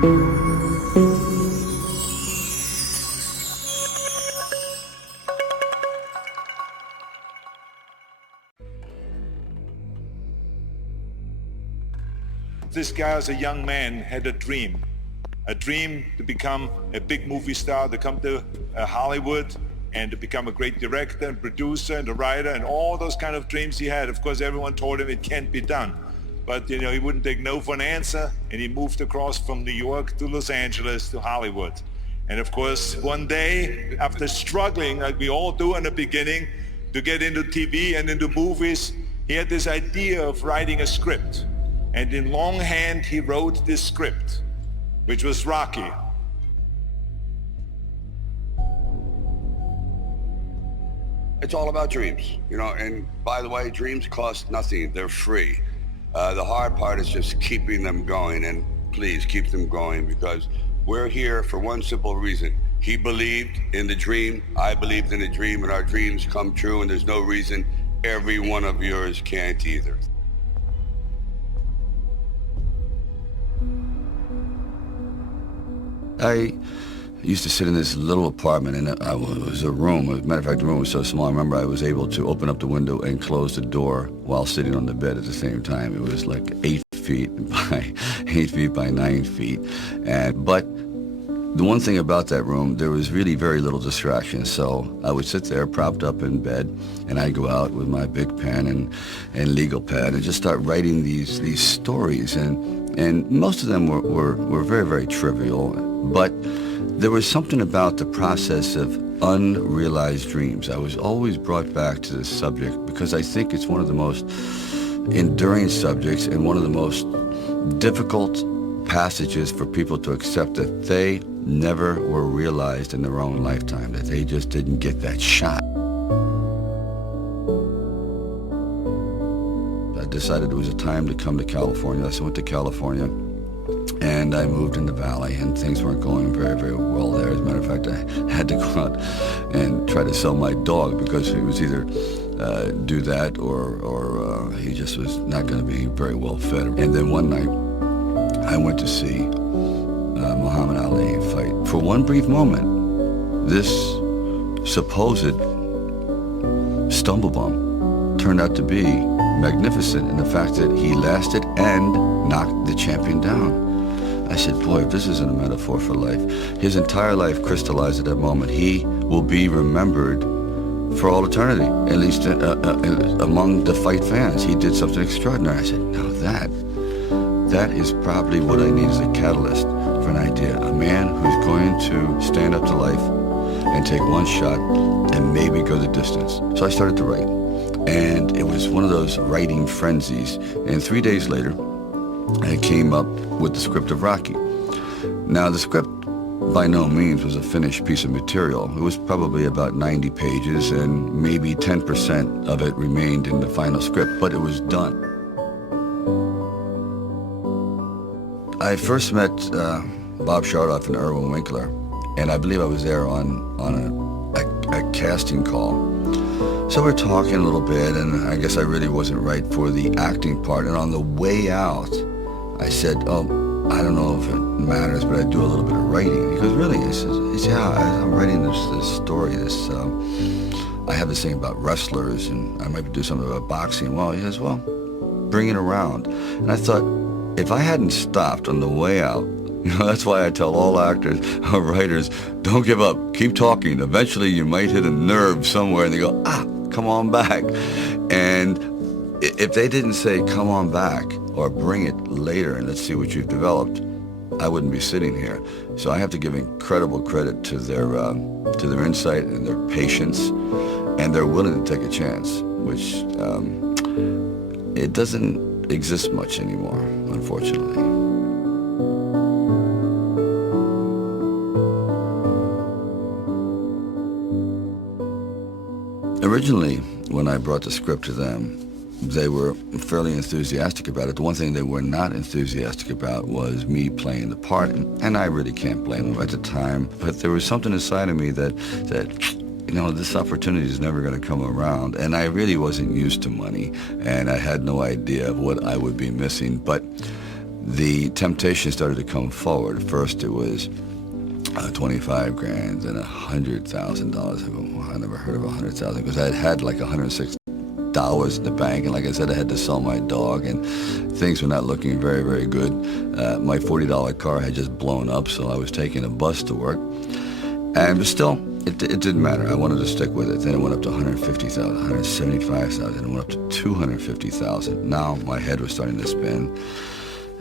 This guy as a young man had a dream to become a big movie star, to come to Hollywood and to become a great director and producer and a writer and all those kind of dreams he had. Of course, everyone told him it can't be done. But, he wouldn't take no for an answer, and he moved across from New York to Los Angeles to Hollywood. And of course, one day, after struggling, like we all do in the beginning, to get into TV and into movies, he had this idea of writing a script. And in longhand, he wrote this script, which was Rocky. It's all about dreams, and by the way, dreams cost nothing. They're free. The hard part is just keeping them going, and please keep them going, because we're here for one simple reason. He believed in the dream, I believed in the dream, and our dreams come true, and there's no reason every one of yours can't either. I used to sit in this little apartment, and it was a room. As a matter of fact, the room was so small, I remember I was able to open up the window and close the door while sitting on the bed at the same time. It was like 8 feet by 8 feet by 9 feet. But the one thing about that room, there was really very little distraction. So I would sit there propped up in bed, and I'd go out with my big pen and legal pad and just start writing these stories. And most of them were very, very trivial, but there was something about the process of unrealized dreams. I was always brought back to this subject because I think it's one of the most enduring subjects and one of the most difficult passages for people to accept, that they never were realized in their own lifetime, that they just didn't get that shot. I decided it was a time to come to California. So I went to California, and I moved in the Valley, and things weren't going very, very well there. As a matter of fact, I had to go out and try to sell my dog because he was either do that or he just was not going to be very well fed. And then one night, I went to see Muhammad Ali fight. For one brief moment, this supposed stumble bum turned out to be magnificent in the fact that he lasted and knocked the champion down. I said, boy, if this isn't a metaphor for life. His entire life crystallized at that moment. He will be remembered for all eternity, at least among the fight fans. He did something extraordinary. I said, now that is probably what I need as a catalyst for an idea. A man who's going to stand up to life and take one shot and maybe go the distance. So I started to write. And it was one of those writing frenzies. And 3 days later, I came up with the script of Rocky. Now, the script by no means was a finished piece of material. It was probably about 90 pages, and maybe 10% of it remained in the final script, but it was done. I first met Bob Chardoff and Irwin Winkler, and I believe I was there on a casting call. So we're talking a little bit, and I guess I really wasn't right for the acting part. And on the way out, I said, oh, I don't know if it matters, but I do a little bit of writing. He goes, really? He says, yeah, I'm writing this story. I have this thing about wrestlers, and I might do something about boxing. Well, he says, well, bring it around. And I thought, if I hadn't stopped on the way out, that's why I tell all actors or writers, don't give up. Keep talking. Eventually, you might hit a nerve somewhere, and they go, come on back. And if they didn't say, come on back, or bring it later and let's see what you've developed, I wouldn't be sitting here. So I have to give incredible credit to their insight and their patience, and they're willing to take a chance, which it doesn't exist much anymore, unfortunately. Originally, when I brought the script to them, they were fairly enthusiastic about it. The one thing they were not enthusiastic about was me playing the part, and I really can't blame them at the time. But there was something inside of me that this opportunity is never going to come around, and I really wasn't used to money, and I had no idea of what I would be missing. But the temptation started to come forward. First it was 25 grand and $100,000. I never heard of 100,000 because I had like $106 in the bank, and like I said, I had to sell my dog, and things were not looking very, very good. My $40 car had just blown up, so I was taking a bus to work, and still, it didn't matter. I wanted to stick with it. Then it went up to 150,000, 175,000, it went up to 250,000. Now my head was starting to spin,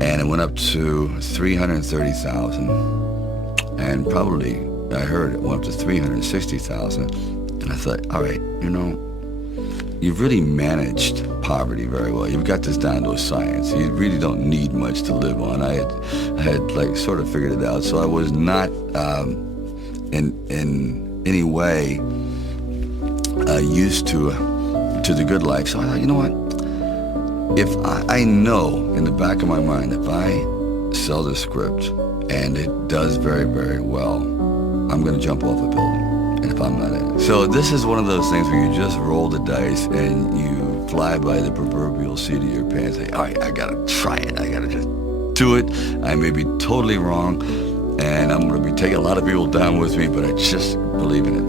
and it went up to 330,000, and probably I heard it went up to 360,000, and I thought, all right, you know, you've really managed poverty very well. You've got this down to a science. You really don't need much to live on. I had like sort of figured it out. So I was not in any way used to the good life. So I thought, you know what? If I know in the back of my mind, if I sell this script and it does very, very well, I'm going to jump off a building. And if I'm not in it. So this is one of those things where you just roll the dice and you fly by the proverbial seat of your pants. Say, all right, I gotta try it. I gotta just do it. I may be totally wrong, and I'm gonna be taking a lot of people down with me, but I just believe in it.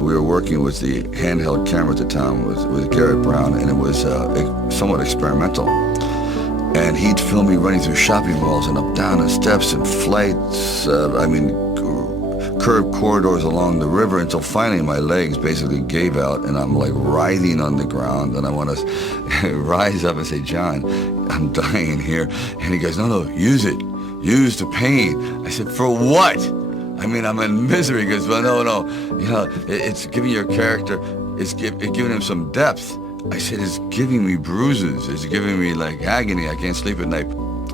We were working with the handheld camera at the time with Garrett Brown, and it was somewhat experimental. And he'd film me running through shopping malls and up down the steps and flights. Curved corridors along the river until finally my legs basically gave out and I'm like writhing on the ground, and I want to rise up and say, John, I'm dying here. And he goes, no, use it. Use the pain. I said, for what? I mean, I'm in misery. He goes, well, no. You know, it's giving your character, it's giving him some depth. I said, it's giving me bruises. It's giving me like agony. I can't sleep at night.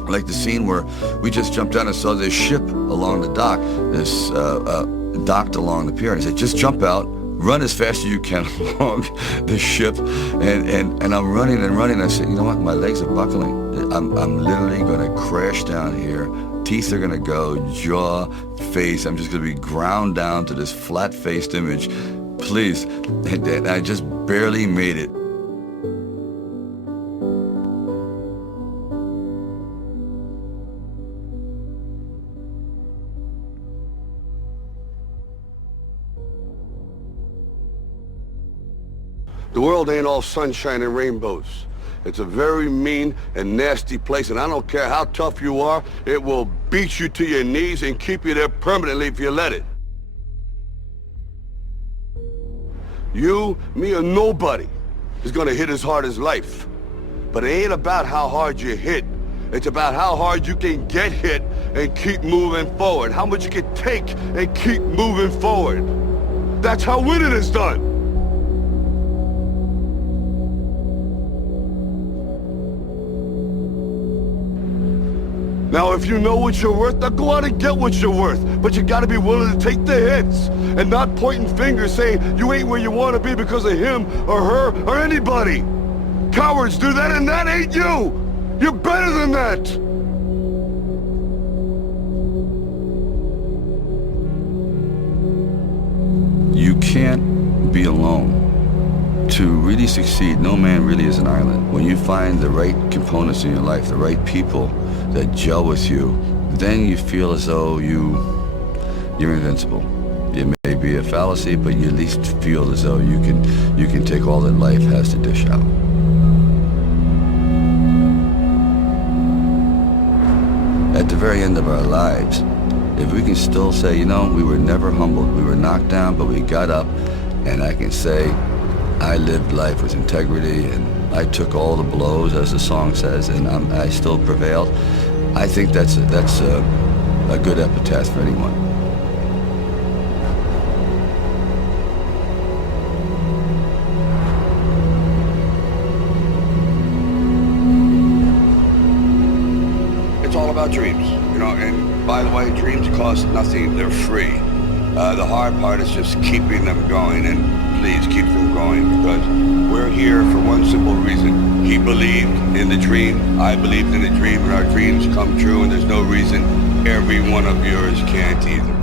Like the scene where we just jumped down and saw this ship along the dock, this docked along the pier, and I said, just jump out, run as fast as you can along the ship, and I'm running and running. I said, you know what, my legs are buckling. I'm literally gonna crash down here. Teeth are gonna go, jaw, face. I'm just gonna be ground down to this flat-faced image. Please. And I just barely made it. The world ain't all sunshine and rainbows. It's a very mean and nasty place, and I don't care how tough you are, it will beat you to your knees and keep you there permanently if you let it. You, me, or nobody is gonna hit as hard as life. But it ain't about how hard you hit. It's about how hard you can get hit and keep moving forward. How much you can take and keep moving forward. That's how winning is done. Now, if you know what you're worth, now go out and get what you're worth. But you gotta be willing to take the hits and not pointing fingers saying you ain't where you want to be because of him or her or anybody. Cowards do that, and that ain't you. You're better than that. You can't be alone. To really succeed, no man really is an island. When you find the right components in your life, the right people that gel with you, then you feel as though you're invincible. It may be a fallacy, but you at least feel as though you can take all that life has to dish out. At the very end of our lives, if we can still say, you know, we were never humbled, we were knocked down, but we got up, and I can say, I lived life with integrity, and I took all the blows, as the song says, and I still prevailed. I think that's a good epitaph for anyone. It's all about dreams, you know, and by the way, dreams cost nothing. They're free. The hard part is just keeping them going, and please keep them going, because we're here for one simple reason. He believed in the dream, I believed in the dream, and our dreams come true, and there's no reason every one of yours can't either.